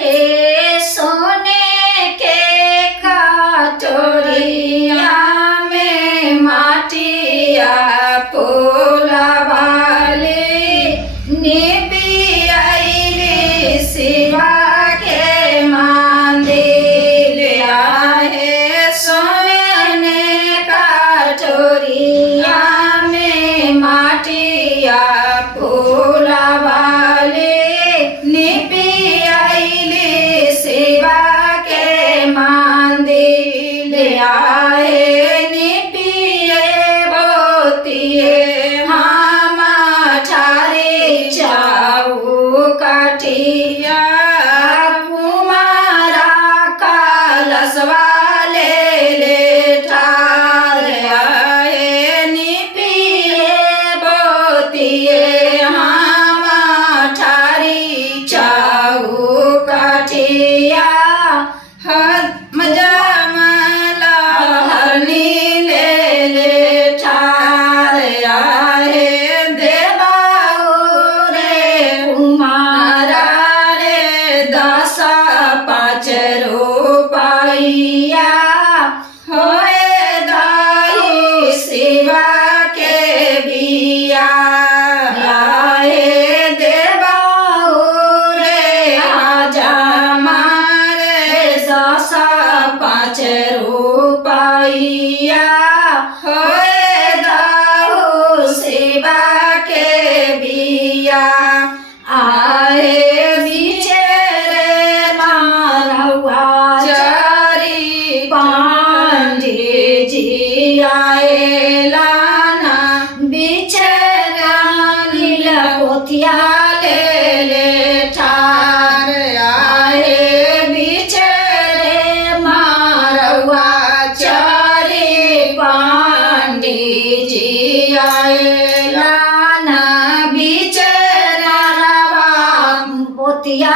हे सोने के कटोरिया में माटिया फूलवाली निपी आइली शिवा के मंदिर हे सोने कटोरिया में माटिया फूलवाली निपी आइली शिवा के मंदिर आए निपिए बोतिए हम ठारे जाऊ कटिया कुमारा कलशवा ले ठार आए निपिए बोतिए हम ठारी जाऊ कटिया मजा मला हरनी ले ठार आए देवाऊ रे कुमारा रे 10 5 रुपया होए दाई शिवा के बिया आए देवाऊ रे आजा मारे 10 5 रुपया होए दाऊ शिवा के बिया आए बिचेरे मारवा चारी पांडे जी आए लाना बिचेरा लीला पोतिया ले ठार आए बिचेरे मारवा चारी पांडे जी आए लाना बिचेरा रवा पोतिया